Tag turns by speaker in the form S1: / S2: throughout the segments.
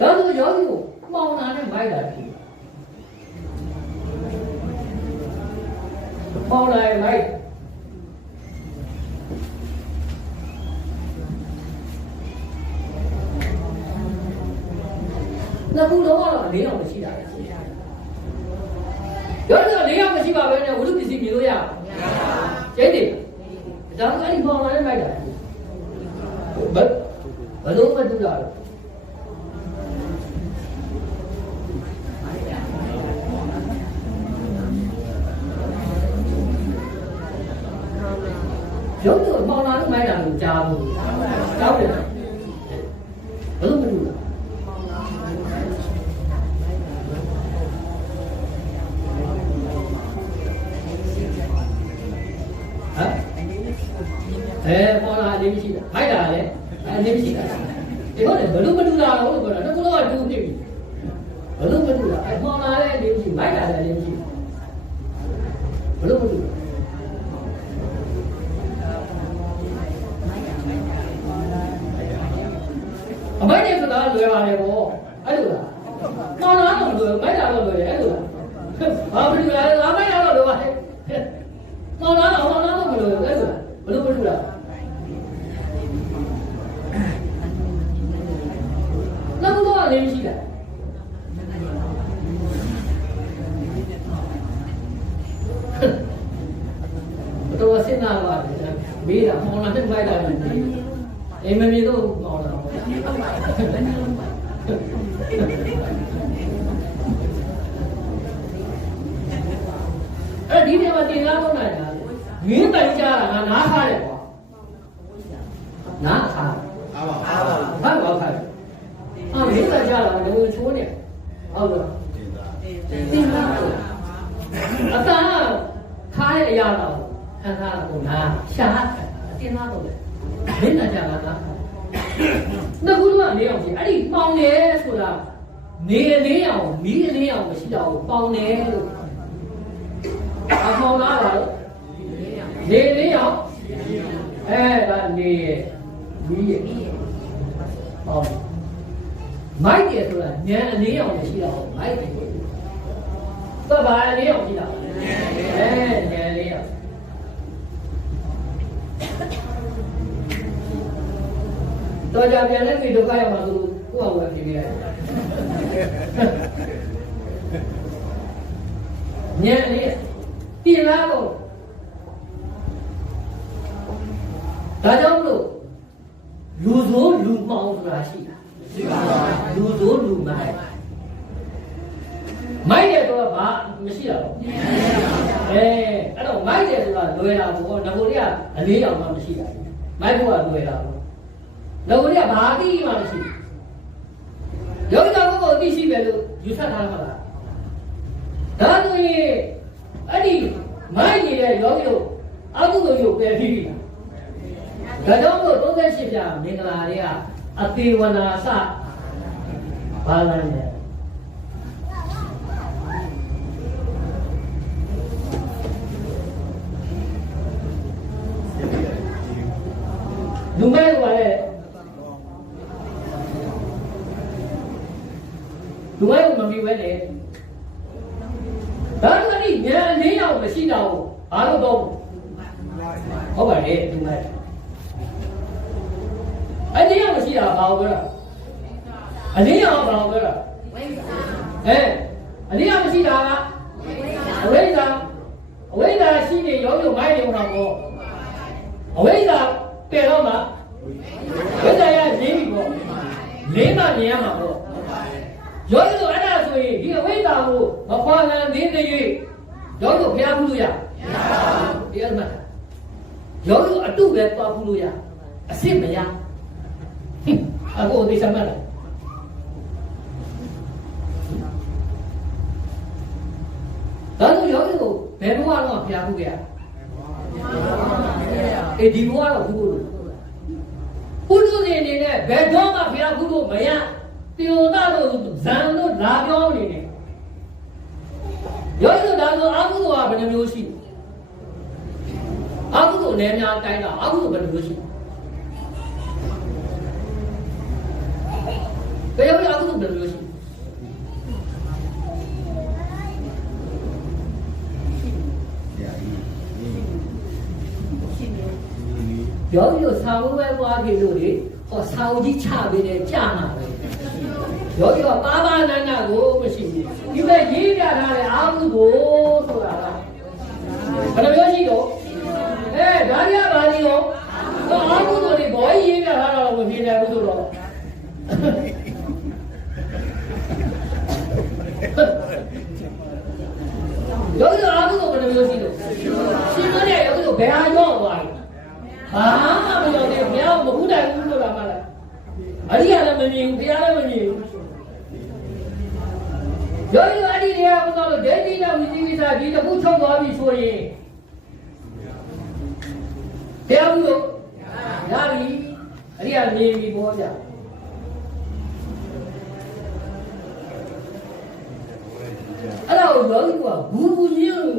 S1: ဒါဆိုယောဂီကိုမှောင်တာနဲ့မိုက်တာဖြစ်မှောင်လာရင်မိုက်နှစ်ခုလုံးကတော့၄အောင်မရှိတာပဲယောဂီက၄အောင်မရှိပါဘဲနဲ့ဝိသုပစ္စည်းမြင်လို့ရအောင်ကျဲတယ်ဒါကအဲ့ဒီမှောင်လာနဲ့မိုက်တာဘယ်ဘယ်လိုမှတူတာလဲ ရုပ်တော့မောင်လာလို့မိုက်တာကိုကြားဘူးတောက်တယ်ဘယ်လိုမလုပ်လဲဟမ်အဲပေါ်လာလေးမရှိတာမိုက်တာလည်းအဲလေးမရှိတာဒီဟုတ်တယ်ဘယ်လိုမလုပ်တာလို့ပြောတာတော့ကတော့တူနေပြီဘယ်လိုမလုပ်တာအဲပေါ်လာလည်းလေးမရှိမိုက်တာလည်းလေးမရှိဘယ်လိုမလုပ် လွယ်ပါတယ်ဗောအဲ့လိုလားမောင်လာတော့လွယ်မိုက်တာတော့လွယ်တယ်အဲ့လိုလားဘာဖြစ်လို့လဲငါမိုက်တာတော့လွယ်ပါဟဲ့မောင်လာတော့မောင်လာတော့မလွယ်ဘူးအဲ့လိုလားဘယ်လိုမလုပ်လားနောက်တော့လည်းမရှိတာတော့စဉ်းစားပါမေးတာမောင်လာတဲ့မိုက်တာလည်းအိမ်မမေတော့မောင်လာအဲ့ ဒီနေ့မှာတင်ကားတော့နိုင်တာငင်းတိုင်ကြတာငါနားခါတယ်ကွာနားခါ
S2: အားပါအားပါ
S1: ဘာဘာခါအာငင်းတိုင်ကြတာလည်းချိုးနေဟုတ်လား
S2: တင်တာ
S1: တင်ကားအတားခါတဲ့အရာတော့ခန်းကားကိုနားရှာတင်ကားတော့လေငင်းတိုင်ကြတာနားနှ စ်ခုလုံးကနေအောင်ကြည့်အဲ့ဒီပေါင်တယ်ဆိုတာနေလေးအောင်မီးလေးအောင်မရှိတော့ပေါင်တယ်လို့အဖော်လာပါလို့နေလေးရောအဲဒါနေရမီးရဟောမိုက်တယ်ဆိုတာညံအလေးရောင်မရှိတော့ဘူးမိုက်တယ်သဘာအလေးရောင်ရှိတာအဲညံလေးရောင်တော့ကြပြန်တဲ့ဒီဒုက္ခရောက်မှာသူကိုယ့်အဝယ်ပြေးလိုက်ညံလေး ပြင်လာတော့ဒါကြောင့်မလို့လူဆိုးလူမှောင်ဆိုတာရှိတာ
S2: ရှိပါပါ
S1: လူဆိုးလူမိုက်မိုက်တယ်တော့ဘာမရှိတာတော့အဲအဲ့တော့မိုက်တယ်ဆိုတာလွယ်တာပေါ့ငကိုတွေကအလေးအောင်မှမရှိတာမိုက်ဖို့ကလွယ်တာပေါ့ငကိုတွေကဘာတိမှမရှိဘူးယောဂီတော်ကိုသိရှိပဲလို့ယူဆထားမှာလားဒါဆိုရင်အဲ့ဒီ မိုက်နေတဲ့ယောဂီတို့အကုသိုလ်ကိုပယ်ပြီးပြီလားဒါကြောင့်မို့38ပြမင်္ဂလာတွေကအသေးဝနာစဘာလန်းလဲလူမဲကလည်းလူမဲကမပြီးပဲလေ ဒါဆိုရင်ညာအနေရောက်မရှိတော့ဘာလို့တော့ဟုတ်ပါလေလူမဲအနေရောက်မရှိတာဘာလို့ပြောတာအနေရောက်ဘာလို့ပြောတာအဲအနေရောက်မရှိတာကအဝိဇ္ဇာအဝိဇ္ဇာရှိနေရောရုံမိုင်းနေမှာပေါ့အဝိဇ္ဇာပယ်တော့မှာဝိဇ္ဇာရရင်းပြီပေါ့လေးမှမြင်ရမှာပေါ့ ရောရုံအဲ့ဒါဆိုရင်ဒီအဝိဇ္ဇာကိုမခွာလန်သေးသေး၍ရောရုံဖျားဘူးလို့ရမရဘူးတရားမှတ်ရောရုံအတုပဲသွားဘူးလို့ရအစ်စ်မရဟင်အခုဒီစမ်းမလားဒါဆိုယောဂီကိုဘယ်ဘဝတော့ဖျားခုခဲ့ရအေးဒီဘဝတော့ခုလို့ပုထုဇဉ်အနေနဲ့ဘယ်တော့မှဖျားခုလို့မရ တေဝတာတို့ဇံတို့လာပြောနေတယ်ယောဂီတို့ဒါဆိုအာဟုသောကဘယ်နှမျိုးရှိအာဟုသောလည်းများတိုင်းတာအာဟုသောဘယ်နှမျိုးရှိဘယ်ယောဂီအာဟုသောဘယ်လိုရှိယောဂီတို့ဆောင်းဝဲပွားပြီလို့လေဟောဆောင်းကြီးချပေးတယ်ကြာနာပဲ ယောဂီကပါပါနန္ဒကိုမရှိဘူးဒီမဲ့ရေးပြထားတဲ့အာဟုကိုဆိုတာကဘယ်လိုမျိုးရှိတော့အဲဒါရပါကြီးရောအာဟုကိုဒီဘောရေးပြထားတာတော့မဖြစ်နိုင်ဘူးဆိုတော့ယောဂီအာဟုကိုဘယ်လိုမျိုးရှိတော့ရှင်မတဲ့ယောဂီကိုဘယ်ဟာရောသွားလဲဘာမှမပြောနဲ့ဘုရားမဟုတ်တယ်ဘူးဆိုတာမှလည်းအရိယာလည်းမမြင်ဘူးဘုရားလည်းမမြင်ဘူး ယောဂီအဒီတွေကဘုရားတို့ဒေတိနာဝိသိကိစ္စဒီတစ်ခုချုပ်သွားပြီဆိုရင်ဘုရားဘူးလို့ရပြီအရိယာမြင်ပြီပေါ်ကြအဲ့တော့ယောဂီကဘူးဘူးချင်း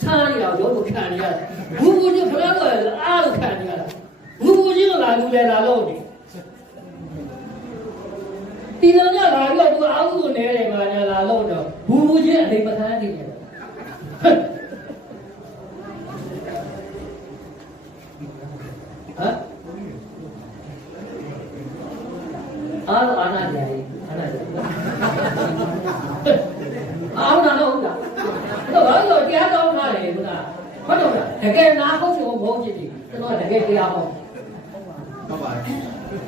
S1: စားနေတော့ယောဂီခံနေရတယ်ဘူးဘူးချင်းဘုရားကအားလို့ခံနေရတာဘူးဘူးချင်းကလာလူလေလာလို့နေဒီလိုကလာပြီးတော့သူအာဟုကိုနဲတယ်မှာညာလာလို့တော့ဘူး ဘူးချင်းအလိမခံနေတယ်ဟမ်အာအာနာကြရီအာနာကြရီအာနာတော့ဟုတ်လားတော့ဘာလို့တရားတော်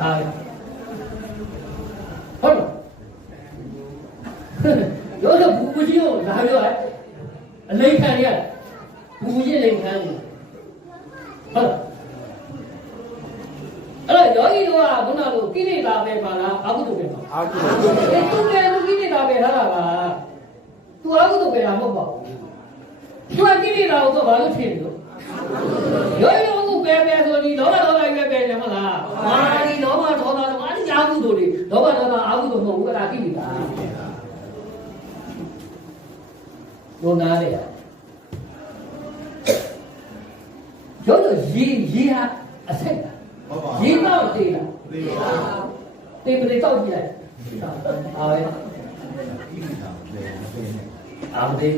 S1: ထား တယ်ခုနဟုတ်တော့တကယ်နာဟုတ်ချင်ဘုန်းကြီးကြီးကျွန်တော်တကယ်တရားဟော
S2: ဟုတ်ပါဘူး
S1: ဟာဟုတ်တော့ရောတော့ဘူဘူးကြီးကိုလာပြောတယ်အလိမ့်ခံရဘူဘူးကြီးလိမ့်ခံတယ်ဟုတ်အဲ့တော့ယောဂီတို့ကခုနကကိလေသာပဲပါလားအကုသိုလ်ပဲပါ
S2: အာကု
S1: အဲသူကလည်းကိလေသာပဲထားတာပါသူအကုသိုလ်ပဲတာမဟုတ်ပါဘူးသူကကိလေသာကိုတော့ဘာလို့ထင်လို့ယောဂီတို့ကပဲပဲဆိုဒီလောဘဒေါသပဲပဲတယ်မလားမာဒီလောဘဒေါသတော့အဲ့ဒီအကုသိုလ်တွေလောဘဒေါသအကုသိုလ်မဟုတ်ဘူးအဲ့ဒါကိလေသာ လို့နားလေကျောင်းတော့ရေရေဟာအဆက်တာ
S2: ဟုတ်ပါ
S1: ရေတော့တေးလား
S2: ဒီပါ
S1: တေးမလေးတောက်ကြည့်လိုက်အာပဲ
S2: ဒီမှာလေဒီ
S1: အာမသေး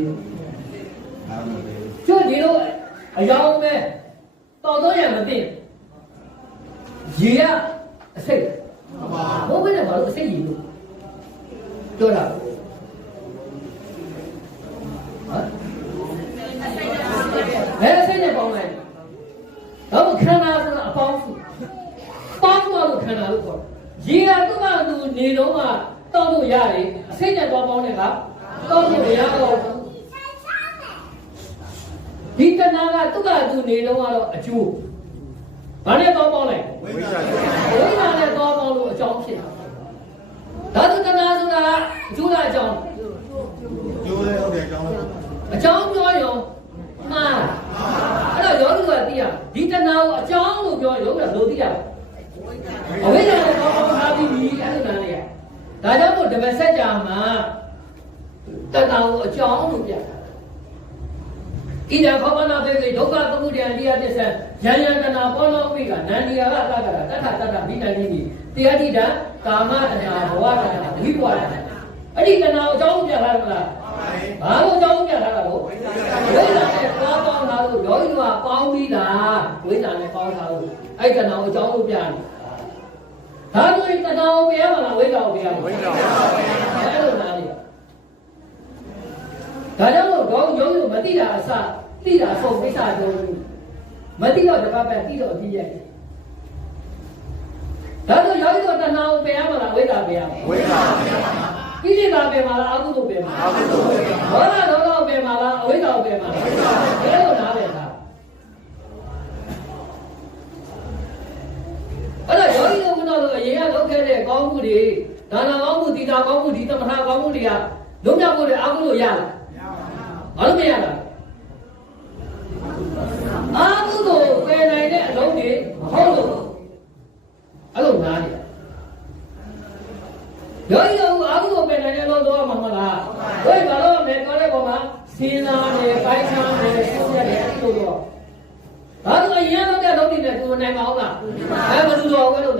S2: အားမလေး
S1: ကျွတ်ဒီလိုအယောင်ပဲတောက်တော့ရမသိရေကအစိတ်
S2: ဟုတ်ပါ
S1: ဘိုးဘယ်နဲ့ဘာလို့အစိတ်ရေလို့ပြောတာဟမ်ဘယ်အစိတ်နဲ့ပေါင်းလိုက်တော့ခန္ဓာဆိုတာအပေါင်းစုပေါင်းစုလို့ခန္ဓာလို့ခေါ်ရေကသူ့ကသူနေ တော့မှတောက်လို့ရတယ်အစိတ်နဲ့ပေါင်းပေါင်းတဲ့ကတောက်လို့မရတော့ဘူးဒီတဏှာကသူ့ကသူနေတော့ကတော့အကျိုးဘာနဲ့ပေါင်းပေါင်းလိုက်
S2: ဝိညာဉ်
S1: ဝိညာဉ်နဲ့သွားပေါင်းလို့အကြောင်းဖြစ်တာဓာတုတဏှာဆိုတာအကျိုးလားအကြောင်း
S2: ကျိုးလေးဟုတ်တယ်အကြောင်းလို့
S1: အကြောင်းပြောရင်မှားအဲ့တော့ယောဂီကသိရဒီတဏှာကိုအကြောင်းလို့ပြောရင်ယောဂီကလို့သိရအဝိဇ္ဇာနဲ့သွားပေါင်းထားပြီးပြီအဲ့လိုနားလေ ဒါကြောင့်မို့ဓမ္မစကြာမှာတဏှာကိုအကြောင်းလို့ပြတာဣဒံခောပနာပေကေဒုက္ခသမုဒယအရိယပစ္စံယံယံတနာဘောလောပိကနန္ဒီယာကသက္ကရာတထတထမိနန္ဒီတိတရားတိတံကာမတနာဘဝတနာဒိဘဝတနာအဲ့ဒီတနာကိုအကြောင်းပြထားတယ်မလားဘာလို့အကြောင်းပြထားတာလို့ဝိဇ္ဇာနဲ့ပေါင်းပေါင်းထားလို့ယောဂီကပေါင်းပြီးတာဝိဇ္ဇာနဲ့ပေါင်းထားလို့အဲ့တနာကိုအကြောင်းလို့ပြတယ် ဒါဆိုရင်တနာကိုပြရမလားဝိဇ္ဇာကိုပြရမလားဝိဇ္ဇာအဲ့လိုနားလေဒါကြောင့်မို့တော့ယောဂီမသိတာအစသိတာဆုံးကိစ္စတော့မသိတော့တပတ်ပဲသိတော့အပြည့်ရဲ့ဒါဆိုယောဂီတို့တဏှာကိုပယ်ရမလားဝိဇ္ဇာပယ်ရမလား
S2: ဝိညာဉ်
S1: ကိလေသာပယ်မှာလားအကုသိုလ်ပယ်မှာလား
S2: အာကုသိုလ်ပဲ
S1: ဘောဓဒေါသပယ်မှာလားအဝိဇ္ဇာပယ်မှာလားဘယ်လိုနားလဲတာအဲ့တော့ယောဂီတို့ကတော့အရင်ကလုပ်ခဲ့တဲ့ကော င်းမှုတွေဒါနကောင်းမှုသီတာကောင်းမှုဒီသမထကောင်းမှုတွေကလုံးဝကိုလည်းအကုသိုလ်ရလားဘာလို့မရလားအာဟုသောပယ်နိုင်တဲ့အလုံးတွေမဟုတ်လို့အဲ့လိုနားနေရောရောအာဟုသောပယ်နိုင်တဲ့လုံးတော့မှာမလားဘယ်ဘာလို့မဲကောတဲ့ပုံမှာစဉ်းစားနေ၊ပိုင်းခြားနေ၊ဆုံးရတယ်အဲ့လိုတော့ဒါတော့အရင်တော့တဲ့လုံးတွေနဲ့ကိုယ်နိုင်မအောင်လားအဲဘယ်လိုတော့ဘယ်လိုနားလဲ